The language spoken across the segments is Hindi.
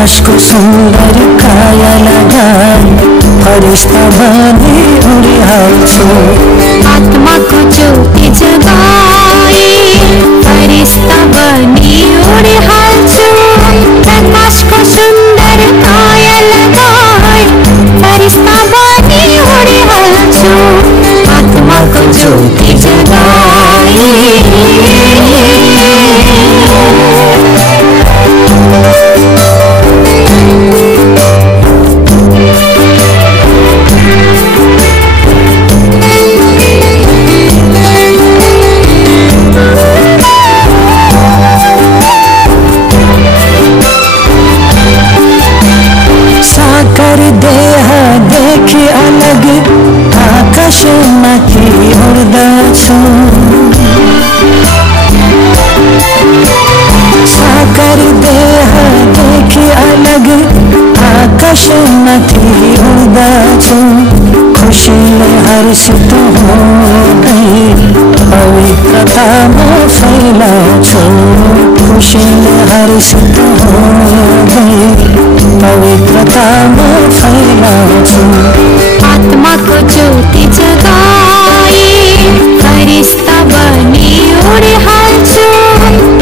प्रकाश को सुंदर काया लगाई फरिश्ता बनी उड़ी हाथो। आत्मा को ज्योति जगाई फरिश्ता बनी उड़ी हाथो। प्रकाश को सुंदर काया लगाई फरिश्ता बनी उड़ी हाथो। आत्मा को ज्योति जगाई। साकर देह देखी अलग आकाश माथि उड्दछु। साकर देह देखी अलग आकाश माथि उड्दछु। खुशीले हर्षित हो गई पवित्रता म फैलाउँछु। खुशीले हर्षित हो गई पवित्रता म फैलाउँछु। आत्मा को ज्योति जगाई फरिश्ता बनी उड़ी हाल्छु।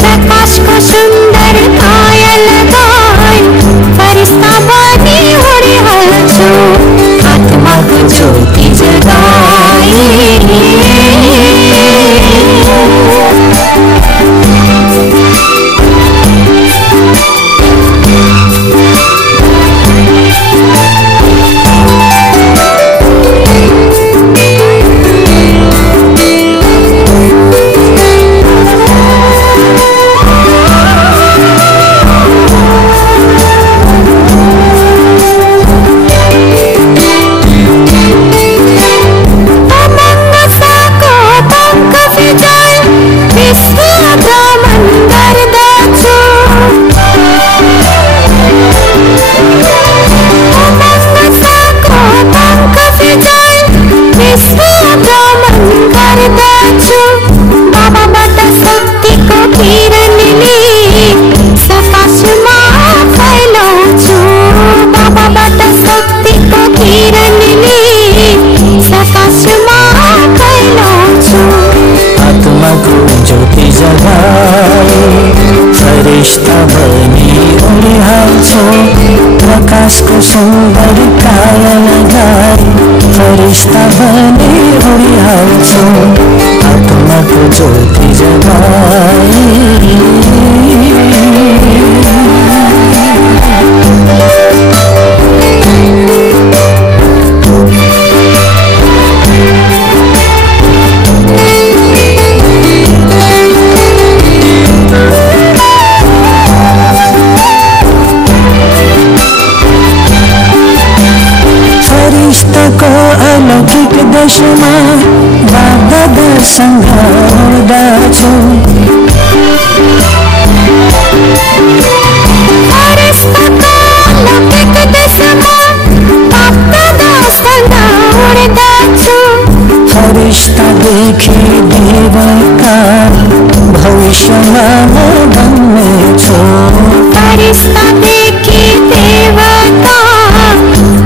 प्रकाश को सुंदर काया लगाई फरिश्ता बनी उड़ी हाल्छु। आत्मा को ज्योति जगाई। फरिश्ता बनी उड़ी हाल्छु। प्रकाश को सुंदर काया लगाई फरिश्ता बनी उड़ी हाल्छु। आत्मा को ज्योति जगाई। को अलौकिक दशमा बाबासँग उड्दछु। फरिश्ता देखि देवका भविष्यमा म बन्नेछु। फरिश्ता देखि देवका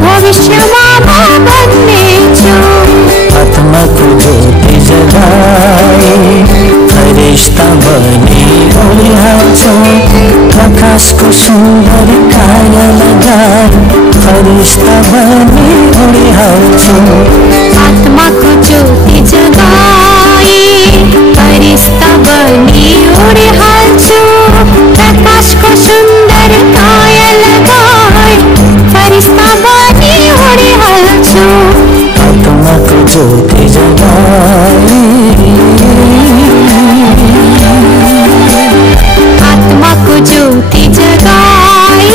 भविष्यमा म बन्नेछु। आत्मा को ज्योति जगाई फरिश्ता बनी उड़ी हाल्छु। प्रकाश को सुंदर काया लगाई फरिश्ता बनी उड़ी हाल्छु। आत्मा को ज्योति जगाई फरिश्ता बनी उड़ी हाल्छु। प्रकाश को सुंदर काया लगाई फरिश्ता बनी उड़ी हाल्छु। आत्मा को ज्योति जगाई। आत्मा को ज्योति जगाई।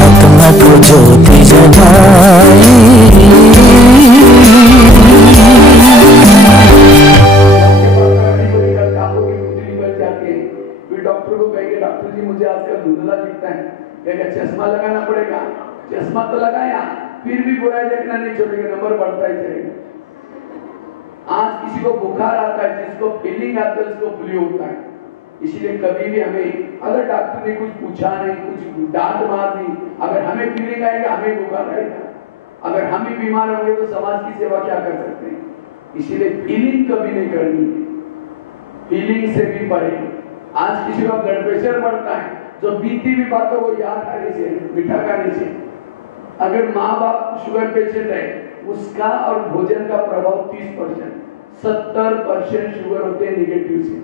आत्मा को ज्योति जगाई। डॉक्टर को कहेंगे डॉक्टर जी मुझे आजकल धुंधला दिखता है, क्या चश्मा लगाना पड़ेगा? चश्मा तो लगाया फिर भी बुराई देखना नहीं छोड़ेगा, नंबर बढ़ता ही जाएगा। आज किसी को बुखार आता है, जिसको फीलिंग आता है उसको फ्लू होता है, इसलिए कभी भी हमें अगर डॉक्टर ने कुछ पूछा नहीं, कुछ डांट मार दी, अगर हमें फीलिंग आएगा हमें बुखार आएगा, अगर हम भी बीमार होंगे तो समाज की सेवा क्या कर सकते हैं। इसीलिए फीलिंग कभी नहीं करनी है, फीलिंग से भी परे। आज किसी का ब्लड प्रेशर बढ़ता है, जो बीती भी बातों को याद खाने से, मीठा खाने से। अगर माँ बाप शुगर पेशेंट है, उसका और भोजन का प्रभाव 30%, 70% शुगर होते हैं निगेटिव से।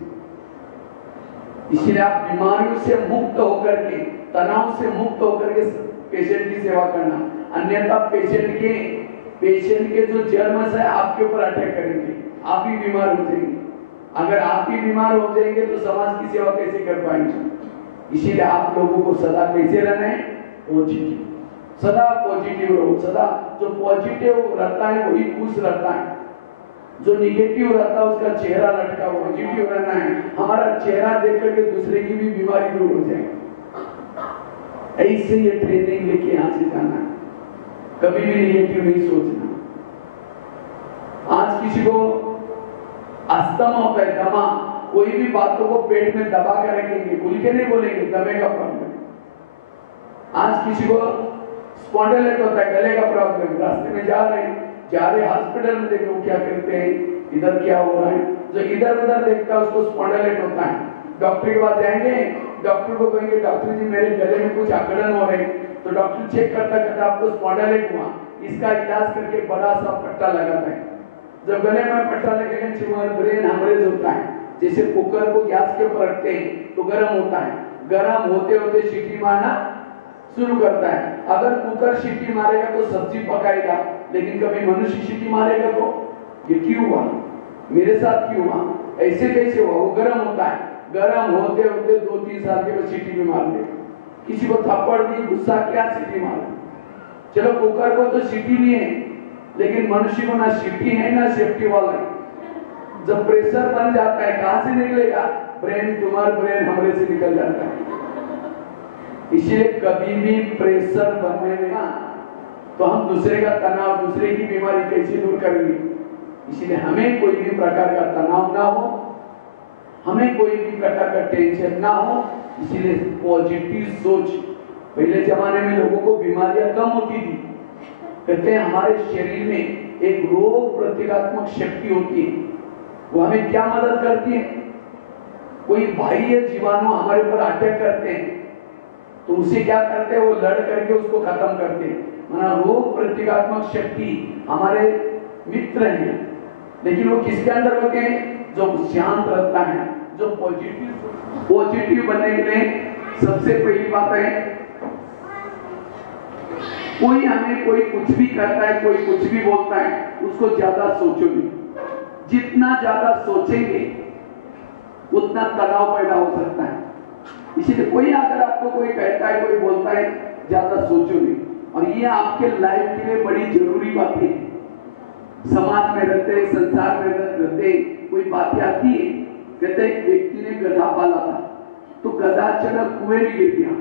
इसलिए आप बीमारियों से मुक्त होकर के, तनाव से मुक्त होकर के पेशेंट की सेवा करना, अन्यथा पेशेंट के जो जर्म्स है आपके ऊपर अटैक करेंगे, आप ही बीमार हो जाएंगे। अगर आप ही बीमार हो जाएंगे तो समाज की सेवा कैसे कर पाएंगे। इसीलिए आप लोगों को सदा कैसे रहना है, पॉजिटिव, सदा पॉजिटिव रहो। सदा जो पॉजिटिव रहता है वही खुश रहता है, जो निगेटिव रहता है उसका चेहरा लटका हुआ। पॉजिटिव रहना है, हमारा चेहरा देख करके दूसरे की भी बीमारी दूर हो जाए। ऐसे ये ट्रेनिंग लेके यहां से जाना है, कभी भी निगेटिव नहीं सोचना। आज किसी को अस्थमा होता है, दमा, कोई भी बातों को पेट में दबा कर रखेंगे, खुल के नहीं बोलेंगे, दमे का प्रॉब्लम। आज किसी को स्पॉन्डिलाइटिस होता है, गले का प्रॉब्लम, रास्ते में जा रहे हॉस्पिटल में देखो क्या करते हैं, इधर क्या हो रहा है, जो इधर उधर देखता है उसको स्पॉन्डिलाइटिस होता है। डॉक्टर के पास जाएंगे, डॉक्टर को कहेंगे डॉक्टर जी मेरे गले में कुछ अकड़न हो रहे, तो डॉक्टर चेक करता आपको स्पॉन्डिलाइटिस हुआ, इसका इलाज करके बड़ा सा पट्टा लगाता है। जब गले में पट्टा लगेगा चिमर ब्रेन हेमरेज होता है। जैसे कुकर को गैस के ऊपर रखते हैं तो गर्म होता है, गर्म होते होते सीटी मारना शुरू करता है। अगर कुकर सीटी मारेगा तो सब्जी पकाएगा, लेकिन कभी मनुष्य सीटी मारेगा तो ये क्यों हुआ, मेरे साथ क्यों हुआ, ऐसे कैसे हुआ। वो गर्म होता है, गर्म होते होते 2-3 साल के बाद सीटी भी मार दे। किसी को थप्पड़ दी, गुस्सा किया, सीटी मार दी। चलो कुकर को तो सीटी नहीं है, लेकिन मनुष्य को ना सीटी है ना सेफ्टी वाला है। जब प्रेशर बन जाता है कहां से निकलेगा, ब्रेन ट्यूमर, ब्रेन हमरे से निकल जाता है। इसलिए कभी भी प्रेशर बनने देना तो हम दूसरे का तनाव, दूसरे की बीमारी कैसे दूर करेंगे। इसलिए हमें कोई भी प्रकार का तनाव ना हो, हमें कोई भी प्रकार का टेंशन ना हो। इसीलिए पॉजिटिव सोच। पहले जमाने में लोगों को बीमारियां कम होती थी, कहते हैं हमारे शरीर में एक रोग प्रतिरोधक शक्ति होती है, वो हमें क्या मदद करती है। कोई बाह्य जीवाणु हमारे ऊपर अटैक करते हैं तो उसे क्या करते हैं, वो लड़ करके उसको खत्म करते हैं। माना रोग प्रतिरोधक शक्ति हमारे मित्र हैं, लेकिन वो किसके अंदर होते हैं, जो शांत रहता है, जो पॉजिटिव बनने के लिए सबसे पहली बात है, कोई हमें कोई कुछ भी करता है, कोई कुछ भी बोलता है, उसको ज्यादा सोचो नहीं। जितना ज्यादा सोचेंगे उतना तनाव पैदा हो सकता है। इसीलिए कोई अगर आपको कोई कहता है, कोई बोलता है, ज्यादा सोचो नहीं। और ये आपके लाइफ के लिए बड़ी जरूरी बातें हैं। समाज में रहते, संसार में रहते, कोई बातें आती है, कहते एक व्यक्ति ने गधा पाला था, तो गधा अचानक कुएं में गिर गया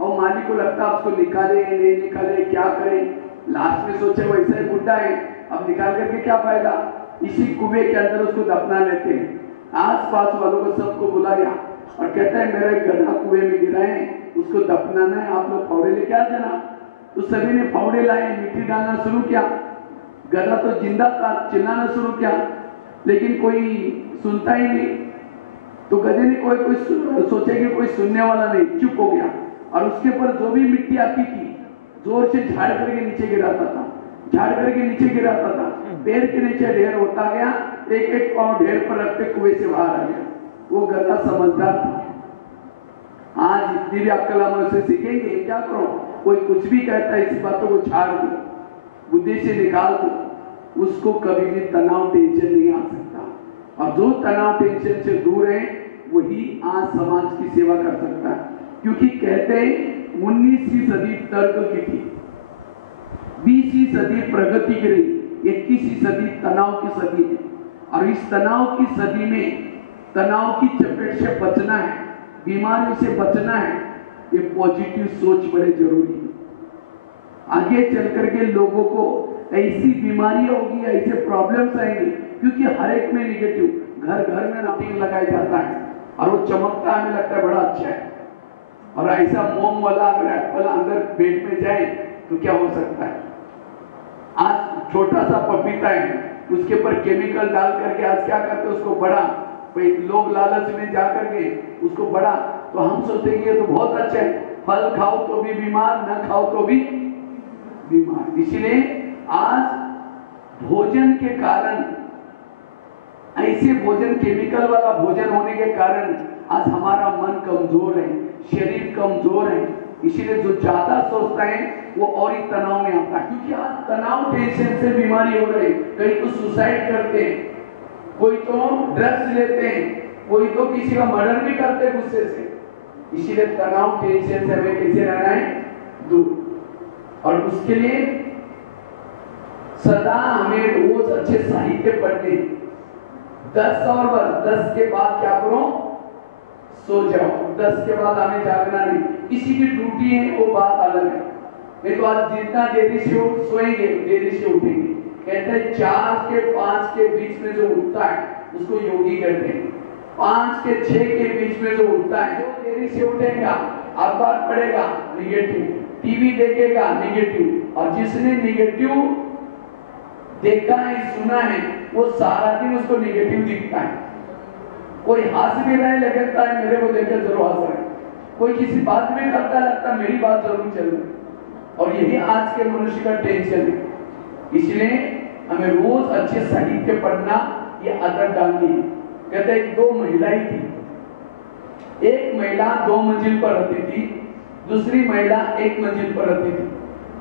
और मालिक को लगता उसको निकाले नहीं निकाले, क्या करे। लास्ट में सोचे वैसा ही बुढ़ा है, अब निकाल करके क्या फायदा, इसी कुएं के अंदर उसको दफना लेते हैं। आस पास वालों को सबको बुलाया और कहता है मेरा एक गधा कुएं में गिरा है, उसको दफनाना है, आप लोग फावड़े लेके आ जाना। तो सभी ने फावड़े लाए, मिट्टी डालना शुरू किया। गधा तो जिंदा था, चिल्लाना शुरू किया, लेकिन कोई सुनता ही नहीं। तो गधे ने कोई सोचे कि कोई सुनने वाला नहीं, चुप हो गया और उसके ऊपर जो भी मिट्टी आती थी जोर से झाड़ करके नीचे गिराता था, झाड़ करके नीचे गिराता था। पैर के नीचे ढेर होता गया, एक एक पांव ढेर पर रखते कुएं से बाहर आ गया। वो गधा समझदार था। आज इतनी भी अक्ल हम उससे सीखेंगे, क्या करो, कोई कुछ भी कहता है इसी बातों को झाड़ दो, बुद्धि से निकाल दो, उसको कभी भी तनाव टेंशन नहीं आ सकता। और जो तनाव टेंशन से दूर है वही आज समाज की सेवा कर सकता है। क्योंकि कहते हैं 19वीं सदी तर्क की थी, 20वीं सदी प्रगति की रही, 21वीं सदी तनाव की सदी है। और इस तनाव की सदी में तनाव की चपेट से बचना है, बीमारियों से बचना है, ये पॉजिटिव सोच बड़े जरूरी है। आगे चल करके लोगों को ऐसी बीमारियां होगी, ऐसे प्रॉब्लम्स आएंगे, क्योंकि हर एक में निगेटिव, घर घर में नोटिंग लगाया जाता है। और वो चमकता है, हमें लगता है बड़ा अच्छा है। और ऐसा मोम वाला अगर एप्पल अंदर पेट में जाए तो क्या हो सकता है? आज छोटा सा पपीता है, उसके ऊपर केमिकल डाल करके आज क्या करते हैं, उसको बड़ा, लोग लालच में जा करके उसको बड़ा, तो हम सोचेंगे तो बहुत अच्छा है, फल खाओ तो भी बीमार, न खाओ तो भी बीमार। इसलिए आज भोजन के कारण, ऐसे भोजन, केमिकल वाला भोजन होने के कारण आज हमारा मन कमजोर है, शरीर कमजोर है। इसीलिए जो ज्यादा सोचता है वो और ही तनाव में आता है, क्योंकि आज तनाव, टेंशन से बीमारी हो रही। कई तो सुसाइड करते हैं, कोई तो ड्रग्स लेते हैं, कोई तो किसी का मर्डर भी करते हैं गुस्से से। इसीलिए तनाव, टेंशन से हमें कैसे रहना है? दूर। और उसके लिए सदा हमें रोज अच्छे साहित्य पढ़ने, 10 और बस 10 के बाद क्या करो? सो जाओ। 10 के बाद हमें जागना नहीं, किसी की ड्यूटी है वो बात अलग है। नहीं तो आज जितना देरी से सोएंगे देरी से उठेंगे। कहते हैं 4 से 5 के बीच में जो उठता है उसको योगी कहते हैं। 5 से 6 के बीच में जो उठता है, जो देरी से उठेगा, अखबार पढ़ेगा निगेटिव, टीवी देखेगा निगेटिव, और जिसने निगेटिव देखा है, सुना है, वो सारा दिन उसको निगेटिव दिखता है। कोई हंस भी रहे लगता है मेरे को देखकर जरूर हंस रहे, कोई किसी बात में करता लगता है मेरी बात जरूर चल रही। और यही आज के मनुष्य का टेंशन है। इसलिए हमें रोज अच्छे साहित्य पढ़ना, ये आदत डालनी है। कहते हैं 2 महिलाएं थी, एक महिला 2 मंजिल पर रहती थी, दूसरी महिला 1 मंजिल पर रहती थी।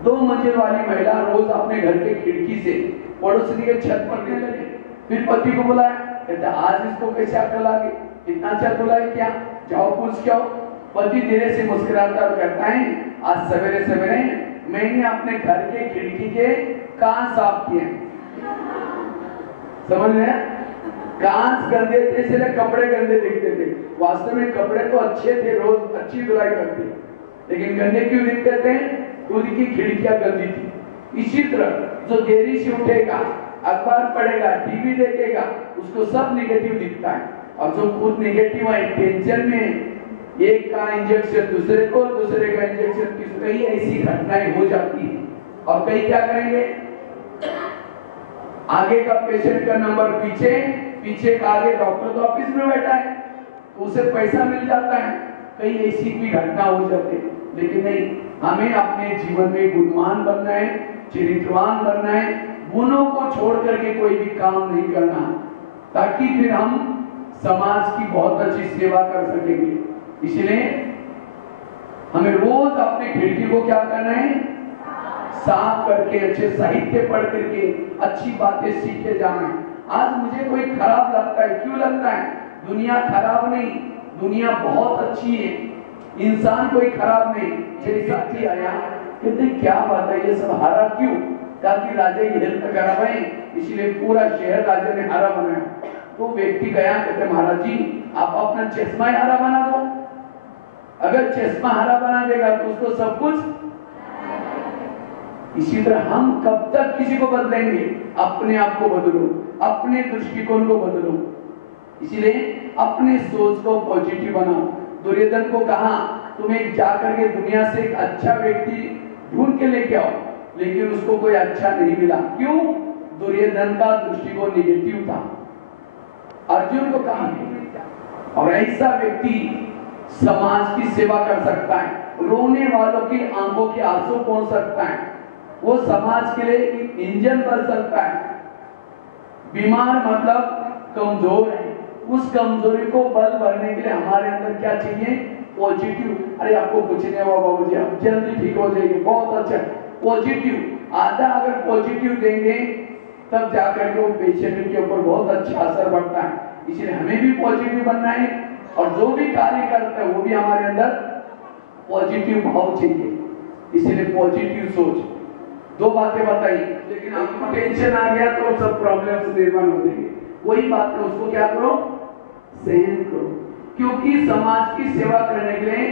2 मंजिल वाली महिला रोज अपने घर के खिड़की से पड़ोसी के छत पर गिरने लगी। फिर पति को बुलाया, कहते आज इसको कैसे अकल आ गई, इतना अच्छा बोला है क्या, जाओ पूछ के आओ। पति धीरे से मुस्कुराता और कहता है आज सवेरे सवेरे मैंने अपने घर के खिड़की के कांच साफ किए। समझ रहे? कांच गंदे थे इसलिए कपड़े गंदे दिखते थे, वास्तव में कपड़े तो अच्छे थे, रोज अच्छी धुलाई करते, लेकिन गंदे क्यों दिखते थे? खुद की खिड़कियां गंदी थी। इसी तरह जो देरी से उठेगा, अखबार पढ़ेगा, टीवी देखेगा, उसको सब निगेटिव दिखता है। और जो खुद निगेटिव है, टेंशन में, एक का इंजेक्शन दूसरे को, दूसरे का इंजेक्शन तीसरे, ही ऐसी घटनाएं हो जाती है। और कई क्या करेंगे, आगे का पेशेंट का नंबर पीछे, पीछे का आगे, डॉक्टर तो ऑफिस में बैठा है तो उसे पैसा मिल जाता है, कई ऐसी भी घटना हो जाती है। लेकिन नहीं, हमें अपने जीवन में गुणवान बनना है, चरित्रवान बनना है, गुणों को छोड़ करके कोई भी काम नहीं करना, ताकि फिर हम समाज की बहुत अच्छी सेवा कर सकेंगे। इसलिए हमें रोज अपने खिड़की को क्या करना है? साफ करके, अच्छे साहित्य पढ़ करके अच्छी बातें सीखे जाना है। आज मुझे कोई खराब लगता है, क्यों लगता है? दुनिया खराब नहीं, दुनिया बहुत अच्छी है, इंसान कोई खराब नहीं। साथी आया, कहते क्या बात है, ये सब हरा क्यों? ताकि राजा की हेल्थ खराब है, इसलिए पूरा शहर राजा ने हरा बनाया। तो व्यक्ति गया, कहते महाराज जी आप अपना चश्मा ही हरा बना दो। अगर चश्मा हरा बना देगा तो उसको सब कुछ। इसी तरह हम कब तक किसी को बदलेंगे? अपने आप को बदलो, अपने दृष्टिकोण को बदलो। इसलिए अपने सोच को पॉजिटिव बनाओ। दुर्योधन को कहा तुम्हें जाकर के दुनिया से एक अच्छा व्यक्ति ढूंढ के लेके आओ, लेकिन उसको कोई अच्छा नहीं मिला। क्यों? दुर्योधन का दृष्टिकोण निगेटिव था। अर्जुन को कहा, और ऐसा व्यक्ति समाज की सेवा कर सकता है, रोने वालों की आंखों के आंसू पहुंच सकता है, वो समाज के लिए एक इंजन बन सकता है। बीमार मतलब कमजोर है, उस कमजोरी को बल भरने के लिए हमारे अंदर क्या चाहिए? पॉजिटिव। अरे आपको कुछ नहीं हुआ बाबूजी, आप जल्दी ठीक हो जाएंगे, बहुत अच्छा। पॉजिटिव आधा अगर पॉजिटिव देंगे तब जाकर के वो पेशेंट के ऊपर बहुत अच्छा असर पड़ता है। इसलिए हमें भी पॉजिटिव बनना है, और जो भी कार्य करता है वो भी हमारे अंदर पॉजिटिव भाव चाहिए। इसलिए पॉजिटिव सोच। 2 बातें बताई, लेकिन आपको टेंशन आ गया तो सब प्रॉब्लम्स निर्माण हो जाएंगे। वही बात है, उसको क्या करो? सहन करो, क्योंकि समाज की सेवा करने के लिए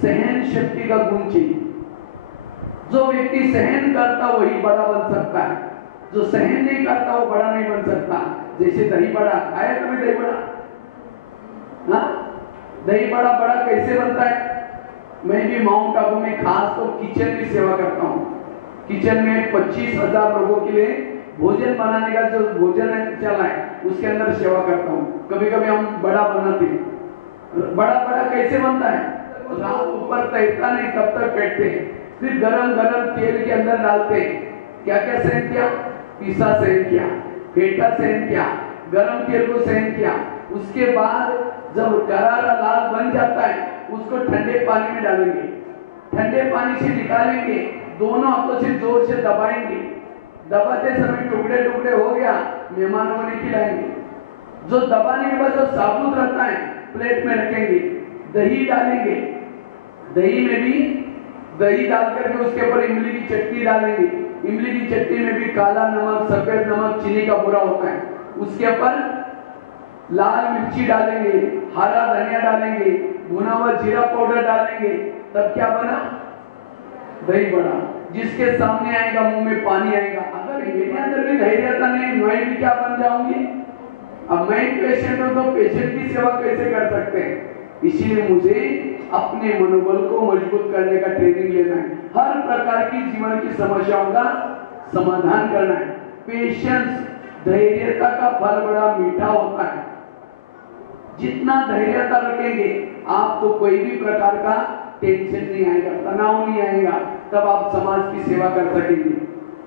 सहन शक्ति का गुण चाहिए। जो व्यक्ति सहन करता वही बड़ा बन सकता है, जो सहन नहीं करता वो बड़ा नहीं बन सकता। जैसे दही बड़ा खाया कभी दही बड़ा, हाँ दही बड़ा बड़ा कैसे बनता है? मैं भी माउंट आबू में खास तो किचन की सेवा करता हूँ। किचन में 25,000 लोगों के लिए भोजन बनाने का जो भोजन चला है उसके अंदर सेवा करता हूँ। कभी कभी हम बड़ा बनाते हैं। बड़ा बड़ा कैसे बनता है? रात ऊपर तैरता नहीं तब तक बैठते हैं, फिर गरम गरम तेल के अंदर डालते हैं। क्या क्या सहन किया? पिसा सहन किया, फेटा सहन किया, गरम तेल को सहन किया। उसके बाद जब करारा लाल बन जाता है उसको ठंडे पानी में डालेंगे, ठंडे पानी से निकालेंगे, दोनों हाथों से जोर से दबाएंगे। दबाते समय टुकड़े टुकड़े हो गया, मेहमानों को नहीं खिलाएंगे। जो दबाने के बाद जो साबुत रहता है प्लेट में रखेंगे, दही डालेंगे, दही में भी दही डाल करके उसके ऊपर इमली की चटनी डालेंगे। इमली की चटनी में भी काला नमक, सफेद नमक, चीनी का बुरा होता है। उसके ऊपर लाल मिर्ची डालेंगे, हरा धनिया डालेंगे, भुना हुआ जीरा पाउडर डालेंगे। तब क्या बना? दही बड़ा। जिसके सामने आएगा मुंह में पानी आएगा। अगर मेरे अंदर भी धैर्यता नहीं, मैं भी क्या बन जाऊंगी? अब मैं पेशेंट हूं तो पेशेंट की सेवा कैसे कर सकते हैं? इसीलिए मुझे अपने मनोबल को मजबूत करने का ट्रेनिंग लेना है। हर प्रकार की जीवन की समस्याओं का समाधान करना है। पेशेंस, धैर्यता का फल बड़ा मीठा होता है। जितना धैर्यता रखेंगे आपको कोई भी प्रकार का टेंशन नहीं आएगा, तनाव नहीं आएगा, तब आप समाज की सेवा कर सकेंगे।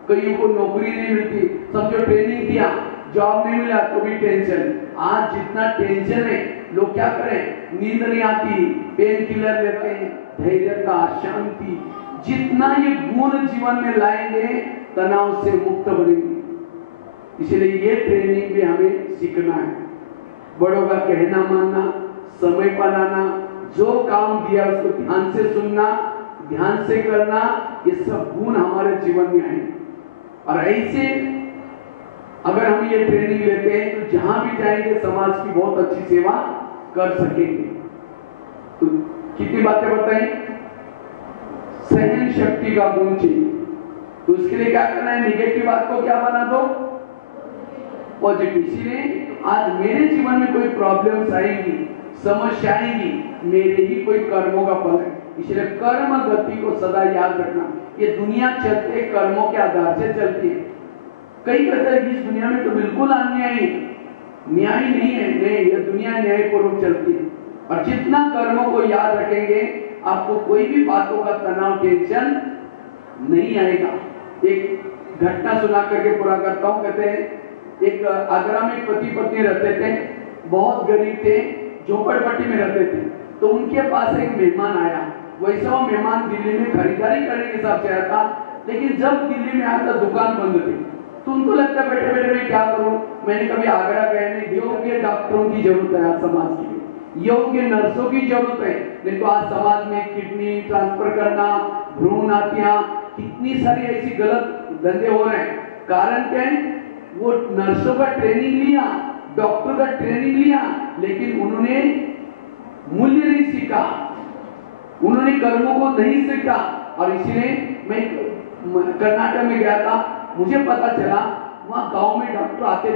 कईयों को नौकरी नहीं मिलती, समझो ट्रेनिंग किया, जॉब नहीं मिला तो भी टेंशन। आज जितना टेंशन है, लोग क्या करें? नींद नहीं आती, पेन किलर लेते हैं। धैर्यता, शांति, जितना ये गुण जीवन में लाएंगे तनाव से मुक्त बनेंगे। इसलिए ये ट्रेनिंग भी हमें सीखना है। बड़ों का कहना मानना, समय पर आना, जो काम दिया उसको ध्यान से सुनना, ध्यान से करना, ये सब गुण हमारे जीवन में आए। और ऐसे अगर हम ये ट्रेनिंग लेते हैं तो जहां भी जाएंगे समाज की बहुत अच्छी सेवा कर सकेंगे। तो कितनी बातें बताई? सहन शक्ति का गुण चाहिए। तो उसके लिए क्या करना है? निगेटिव बात को क्या बना दो? पॉजिटिव। इसीलिए आज मेरे जीवन में कोई प्रॉब्लम्स आएंगी, समस्या आएंगी, मेरे ही कोई कर्मों का फल है। इसलिए कर्म गति को सदा याद रखना। ये दुनिया चलते कर्मों के आधार से चलती है। कई कहते हैं इस दुनिया में तो बिल्कुल अन्याय न्याय नहीं है। नहीं, ये दुनिया न्यायपूर्वक चलती है। और जितना कर्मों को याद रखेंगे आपको कोई भी बातों का तनाव, टेंशन नहीं आएगा। एक घटना सुना करके पूरा करता हूं। कहते हैं एक आगरा में पति पत्नी रहते थे, बहुत गरीब थे, झोपड़पट्टी में रहते थे। तो उनके पास एक मेहमान आया। वैसा वो मेहमान दिल्ली में खरीदारी करने के हिसाब से आया था, लेकिन जब दिल्ली में आया था दुकान बंद थी। तो उनको लगता है बैठे बैठे मैं क्या करूं? मैंने कभी आगरा गया नहीं। योग्य डॉक्टरों की जरूरत है आज समाज के लिए, योग्य नर्सों की जरूरत है। नहीं तो आज समाज में किडनी ट्रांसफर करना, भ्रूण हत्या, कितनी सारी ऐसी गलत धंधे हो रहे हैं। कारण क्या है? वो नर्सों का ट्रेनिंग लिया, डॉक्टर का ट्रेनिंग लिया, लेकिन उन्होंने मूल्य नहीं सीखा, उन्होंने कर्मों को नहीं सीखा। और इसलिए मैं कर्नाटक में गया था, मुझे पता चला वहां गांव में डॉक्टर आते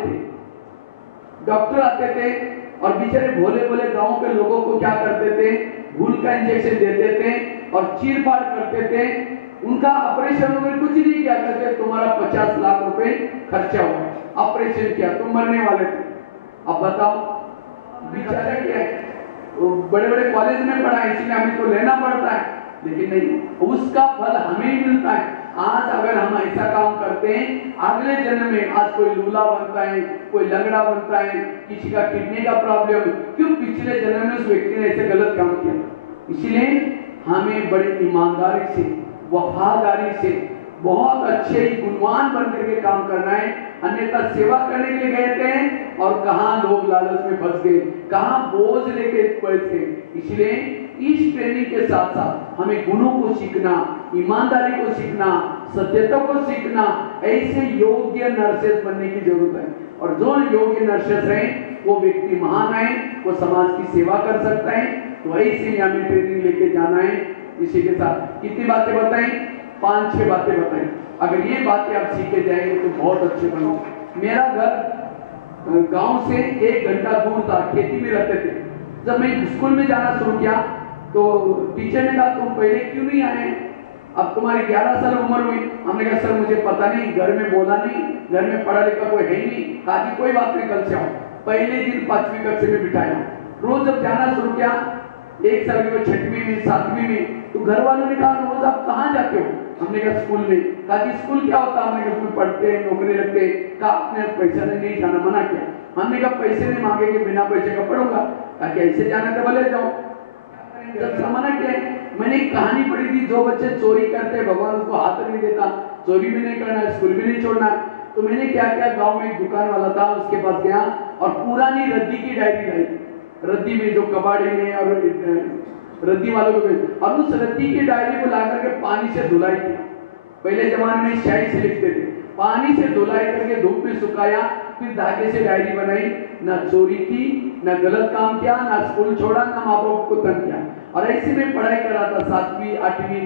थे और बेचारे भोले भोले गांव के लोगों को क्या करते थे? भूल का इंजेक्शन देते थे और चीरफाड़ करते थे। उनका ऑपरेशन वगैरह कुछ नहीं किया करते। तुम्हारा 50 लाख रुपए खर्चा हुआ, ऑपरेशन किया, तुम मरने वाले थे। अब बताओ बेचारे क्या है? बड़े बड़े कॉलेज में पढ़ा है, इसलिए हमें तो लेना पड़ता है, लेकिन नहीं, उसका फल हमें ही मिलता है। आज अगर हम ऐसा काम करते हैं, अगले जन्म में आज कोई लूला बनता है, कोई लंगड़ा बनता है, किसी का किडनी का प्रॉब्लम, क्यों? पिछले जन्म में उस व्यक्ति ने ऐसे गलत काम किया। इसलिए हमें बड़ी ईमानदारी से, वफादारी से, बहुत अच्छे गुणवान बन करके काम करना है। अन्यथा सेवा करने के लिए गए थे और कहां लोग लालच में फंस गए, कहां बोझ लेके बैठ गए। इसलिए इस ट्रेनिंग के साथ साथ हमें गुणों को सीखना, ईमानदारी को सीखना, सत्यता को सीखना, ऐसे योग्य नर्सेस बनने की जरूरत है। और जो योग्य नर्सेस हैं वो व्यक्ति महान है, वो समाज की सेवा कर सकता है। तो ऐसे हमें ट्रेनिंग लेके जाना है। इसी के साथ कितनी बातें बताई? 5-6 बातें बताई। अगर ये बातें आप सीखे जाएंगे तो बहुत अच्छे बनोगे। मेरा घर गांव से 1 घंटा दूर था, खेती में रहते थे। जब मैं स्कूल में जाना शुरू किया तो टीचर ने कहा तुम पहले क्यों नहीं आए, अब तुम्हारी 11 साल उम्र हुई। हमने कहा सर मुझे पता नहीं, घर में बोला नहीं, घर में पढ़ा लिखा कोई है नहीं। कहा कि कोई बात नहीं, कल से आओ। पहले दिन 5वीं कक्षा में बिठाया। रोज जब जाना शुरू किया, 1 साल में, 6वीं में, 7वीं में, तो घर वालों ने कहा रोज आप कहाँ जाते हो? हमने कहा स्कूल में। कहा कि स्कूल क्या होता है? हमने कहा स्कूल पढ़ते हैं, नौकरी लगते हैं। कहा आपने पैसा नहीं जाना, मना किया। हमने कहा पैसे नहीं मांगेंगे, बिना पैसे का पढ़ूंगा। कहा कि ऐसे जाना तो भले जाओ, जब मना किया। मैंने एक कहानी पढ़ी थी, जो बच्चे चोरी करते हैं भगवान उसको हाथ नहीं देता, चोरी भी नहीं करना, स्कूल भी नहीं छोड़ना। तो मैंने क्या किया, गांव में एक दुकान वाला था, उसके पास गया और पुरानी रद्दी की डायरी लाई। रद्दी में जो कबाड़ी में और रद्दी वालों को, और उस रद्दी की डायरी को ला करके पानी से धुलाई किया। पहले जमाने में स्याही से लिखते थे, पानी से धुलाई करके धूप में सुखाया, फिर धागे से डायरी बनाई। ना चोरी की, ना गलत काम किया, ना स्कूल छोड़ा, ना माँ बाप को तंग किया। और ऐसे में पढ़ाई कर रहा था, 7वीं, 8वीं,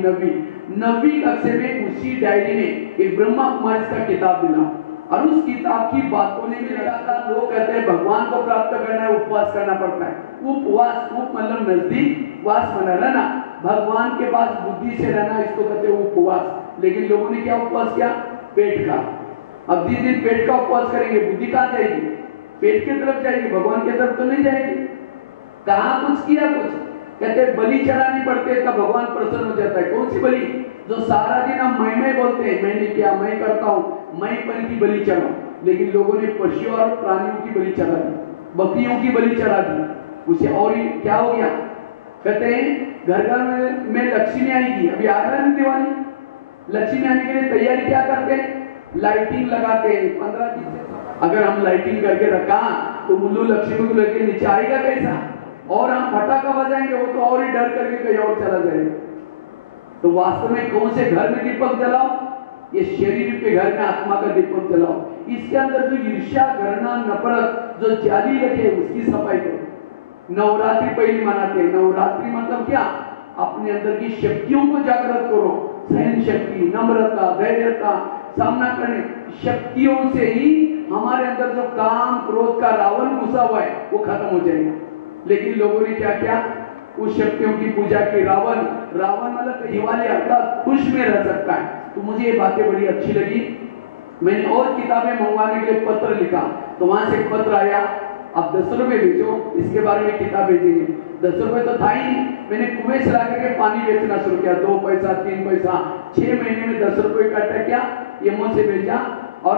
9वीं कक्षा में उसी डायरी में एक ब्रह्मा कुमारी का किताब मिला और उस किताब की बातों ने भी लगा था। लोग कहते हैं भगवान को प्राप्त करना है, उपवास करना पड़ता है। उपवास, उप मतलब नजदीक, वास बना रहना, भगवान के पास बुद्धि से रहना, इसको कहते हैं उपवास। लेकिन लोगों ने क्या उपवास किया? पेट का। अब दिन दिन पेट का उपवास करेंगे, बुद्धि कहाँ जाएगी? पेट की तरफ जाएगी, भगवान की तरफ तो नहीं जाएगी। कहा कुछ किया कुछ, कहते बलि चढ़ानी पड़ते तब भगवान प्रसन्न हो जाता है। कौन सी बलि? जो सारा दिन हम मैं बोलते हैं, मैं नहीं किया, मैं करता हूँ, मैंपन की बलि चढ़ाओ। लेकिन लोगों ने पशुओं और प्राणियों की बलि चढ़ा दी, बकरियों की बलि चढ़ा दी। उसे और क्या हो गया? कहते हैं घर घर में लक्ष्मी आएगी। अभी आ रहा है दिवाली, लक्ष्मी आने के लिए तैयारी क्या करते हैं? लाइटिंग लगाते हैं 15 दिन से। अगर हम लाइटिंग करके रखा तो उल्लू लक्ष्मी को लेकर नीचे आएगा कैसा? और हम फटाका बजाएंगे, वो तो और ही डर करके कहीं और चला जाएगा। तो वास्तव में कौन से घर में दीपक जलाओ? ये शरीर के घर में आत्मा का दीपक जलाओ। इसके अंदर जो ईर्ष्या, घृणा, नफरत जो जाली रखे उसकी सफाई करो। नवरात्रि पहली मनाते हैं। नवरात्रि मतलब क्या? अपने अंदर की शक्तियों को जागृत करो। सहन शक्ति, नम्रता, धैर्यता, सामना करने शक्तियों से ही हमारे अंदर जो काम, क्रोध का रावण घुसा हुआ है वो खत्म हो जाएगा। लेकिन लोगों ने क्या किया? उस शक्तियों की पूजा की। रावण मतलब दिवाली अर्थात खुश में रह सकता है। तो मुझे ये बातें बड़ी अच्छी लगी। मैंने और किताबें मंगवाने के लिए पत्र लिखा, तो वहां से एक पत्र आया, आप 10 रुपए भेजो, इसके बारे में किताब भेजेंगे। 10 रुपए तो था ही नहीं। मैंने कुएं से ला करके पानी बेचना शुरू किया, 2 पैसा 3 पैसा। 6 महीने में 10 रुपए इकट्ठा किया, एमओ से भेजा और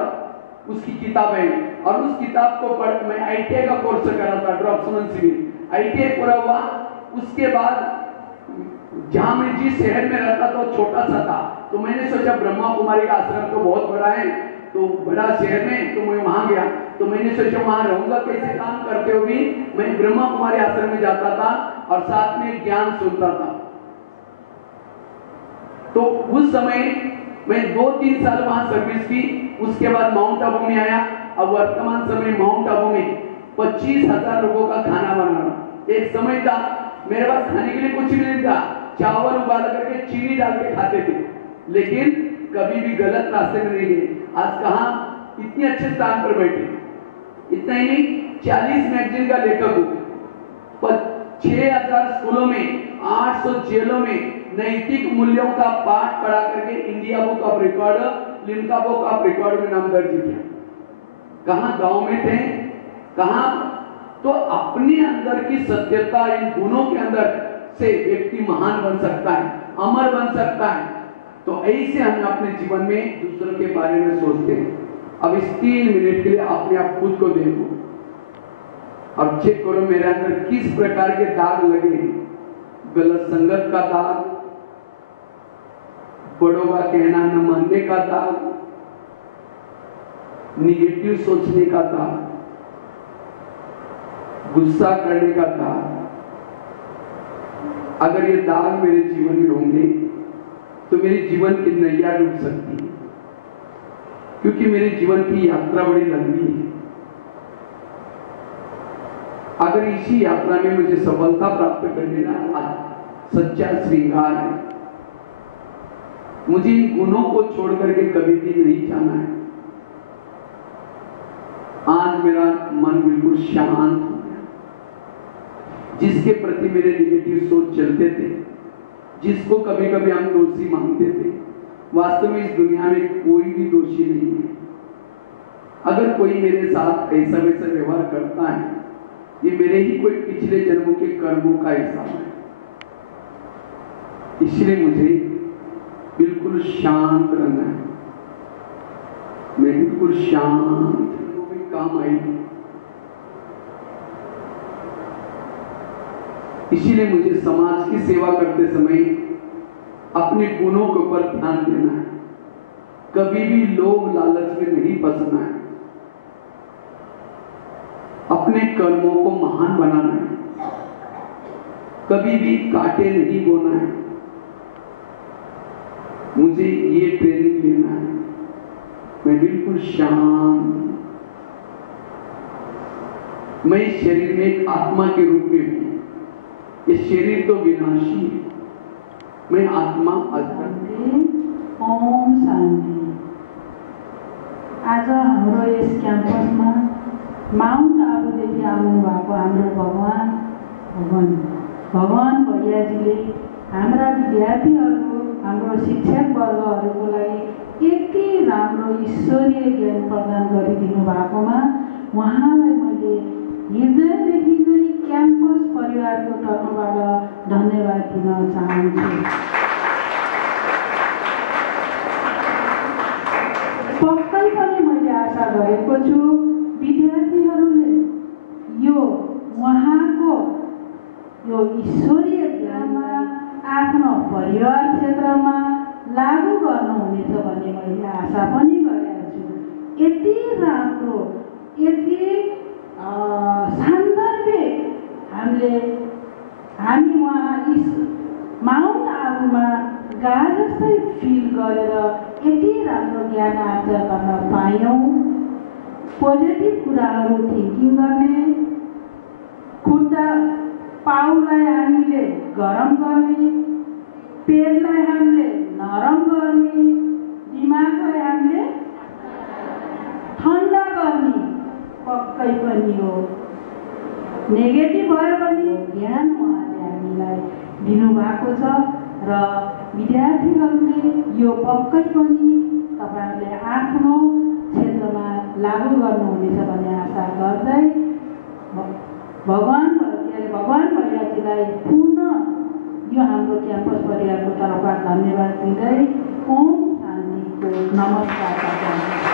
उसकी किताबें। और उस किताब को पढ़, मैं ITI का कोर्स करा था, ड्रॉप्समैन सिविल ITI पूरा हुआ। उसके बाद जहां मैं जिस शहर में रहता था वो छोटा सा था, तो मैंने सोचा ब्रह्मा कुमारी का आश्रम तो बहुत बड़ा है, तो बड़ा शहर में, तो मैं वहां गया। तो मैंने सोचा वहां रहूंगा कैसे, काम करते हुए भी मैं ब्रह्मा कुमारी आश्रम में जाता था और साथ में ज्ञान सुनता था। तो उस समय मैं 2-3 साल वहां सर्विस की। उसके बाद माउंट आबू में आया। अब वर्तमान समय माउंट आबू में 25,000 लोगों का खाना बना रहा। एक समय था मेरे पास खाने के लिए कुछ भी नहीं था, चावल उबाल करके चीनी डाल के खाते थे, लेकिन कभी भी गलत रास्ते में नहीं गए। आज कहां इतने अच्छे स्थान पर बैठे। इतना ही नहीं, 40 मैगजीन का लेखक हूं, 6,000 स्कूलों में, 800 जेलों में नैतिक मूल्यों का पाठ पढ़ा करके India book of record, Limca book of record में नाम दर्ज किया। कहां? गांव में थे। कहां? तो अपने अंदर की सत्यता, इन गुणों के अंदर से व्यक्ति महान बन सकता है, अमर बन सकता है। तो ऐसे हम अपने जीवन में दूसरों के बारे में सोचते हैं। अब इस 3 मिनट के लिए अपने आप खुद को देखो और चेक करो मेरे अंदर किस प्रकार के दाग लगे। गलत संगत का दाग, बड़ों का कहना न मानने का दाग, निगेटिव सोचने का दाग, गुस्सा करने का दाग। अगर ये दाग मेरे जीवन में होंगे तो मेरे जीवन की नैया डूब सकती है, क्योंकि मेरे जीवन की यात्रा बड़ी लंबी है। अगर इसी यात्रा में मुझे सफलता प्राप्त कर लेना सच्चा श्रृंगार है। मुझे इन गुणों को छोड़ करके कभी भी नहीं जाना है। आज मेरा मन बिल्कुल शांत हो गया। जिसके प्रति मेरे निगेटिव सोच चलते थे, जिसको कभी कभी हम दोषी मानते थे, वास्तव में इस दुनिया में कोई भी दोषी नहीं है। अगर कोई मेरे साथ ऐसा वैसा व्यवहार करता है, ये मेरे ही कोई पिछले जन्मों के कर्मों का हिसाब है। इसलिए मुझे बिल्कुल शांत रहना है। मैं बिल्कुल शांत, वो भी काम आएगी। इसीलिए मुझे समाज की सेवा करते समय अपने गुणों के ऊपर ध्यान देना है। कभी भी लोभ लालच में नहीं फंसना है। अपने कर्मों को महान बनाना है। कभी भी कांटे नहीं बोना है। मुझे ये ट्रेनिंग लेना है। मैं बिल्कुल शांत, मैं इस शरीर में एक आत्मा के रूप में हूं। ये शरीर तो विनाशी है, मैं आत्मा अजर। ओम शान्ति। आज हाम्रो यस क्याम्पसमा माउन्ट आबुदेखि आउनुभएको हाम्रो भगवान भैयाजीले हाम्रा विद्यार्थीहरू, हाम्रो शिक्षक वर्गहरूको लागि यति राम्रो ईश्वरीय ज्ञान प्रदान गरिदिनु भएकोमा उहाँलाई मैले हृदयदेखि नै क्याम्पस परिवारको तर्फबाट धन्यवाद दिन चाहन्छु। पक्कै पनि मैले आशा गरेको छु विद्यार्थीहरूले यो उहाँको यो ईश्वरीय ज्ञानमा आफ्नो परिवार क्षेत्रमा लागू गर्नुहुनेछ भन्ने मैले आशा पनि गरेको छु। यति राम्रो, यति सान्दर्भिक हामी उहाँ माउन्ट आबुमा गा जस्तै फिल गरेर यति राम्रो ज्ञान आर्जन गर्न पायौँ। पोजिटिभ कुराहरू थिङ्किङ गर्ने, खुट्टा पाउलाई हामीले गरम गर्ने, पेटलाई हामीले नरम गर्ने, दिमागलाई हामीले ठन्डा गर्ने पक्कै पनि हो। नेगेटिभ भयो भने ज्ञान उहाँले हामीलाई दिनुभएको छ र विद्यार्थीहरूले यो पक्कै पनि तपाईँहरूले आफ्नो क्षेत्रमा लागू गर्नुहुनेछ भन्ने आशा गर्दै भगवान भैयाजीलाई पुनः यो हाम्रो क्याम्पस परिवारको तर्फबाट धन्यवाद दिँदै ओम शान्तिको नमस्कार गर्दछु।